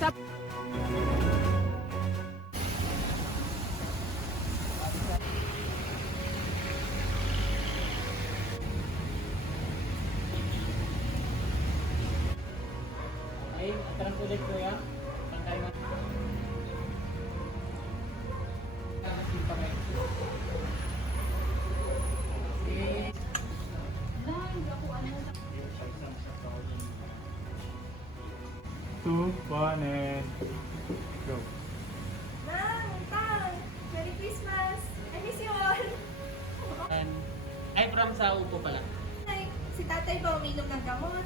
Isa. Okay, atrang ulit ko yan. Pantay mo. Two, one, and go. Nang, Tang! Merry Christmas! I miss you all! Ay, from sa upo pala. Ay, si tatay ba uminom ng gamot?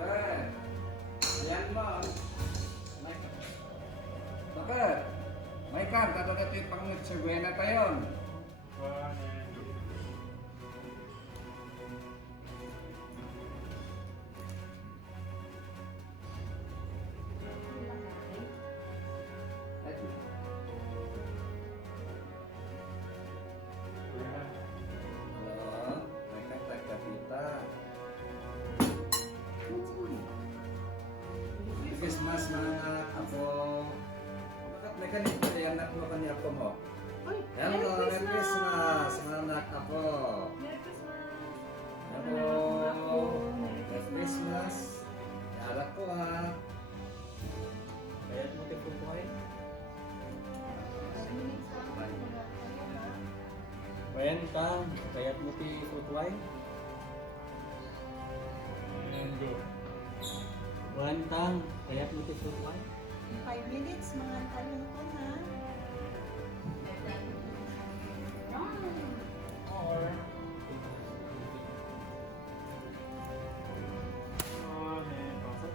Bakit? Ayan mo. Bakit? May kan, tatatato yung pangit sa buena tayon. One, and go. Halo, mereka tak kapita. Christmas mga apo. Bakit mereka nih yang anak mo kanina po mo? Uy, Hello, Merry Christmas mga anak apo. Merry Christmas! Hello, Merry Merry Christmas. Harap ko ha. Kaya mo ito po eh. Bayan tang, kaya mo ito tutuay. And go. One tang, kaya mo ito tutuay. In 5 minutes, mga tanong ko na. Or one, and pasok.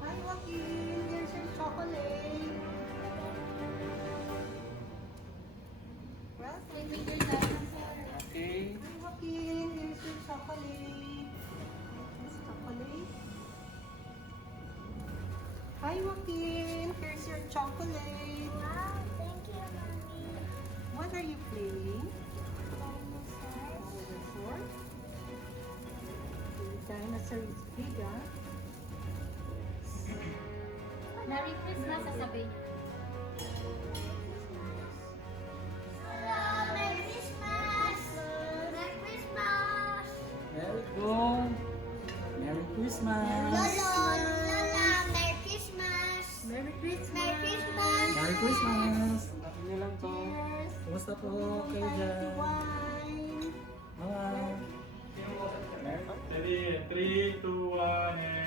Hi, Joaquin! Here's your chocolate! Well, thank you, your dinosaur. Okay. Hi, Joaquin! Here's your chocolate. This chocolate. Hi, Joaquin! Here's your chocolate. Wow, thank you, Mommy. What are you playing? Dinosaurs. Dinosaur. The dinosaur is big, ah. Merry Christmas, sasabihin. Hello, Merry Christmas. Merry Christmas. There we go. Merry Christmas. Lola, Merry Christmas. Merry Christmas! Merry Christmas. Merry Christmas. Takin niyo lang to. Cheers! Kumusta po kayo dyan? Wine! Mga... Ready? 3, 2, 1, and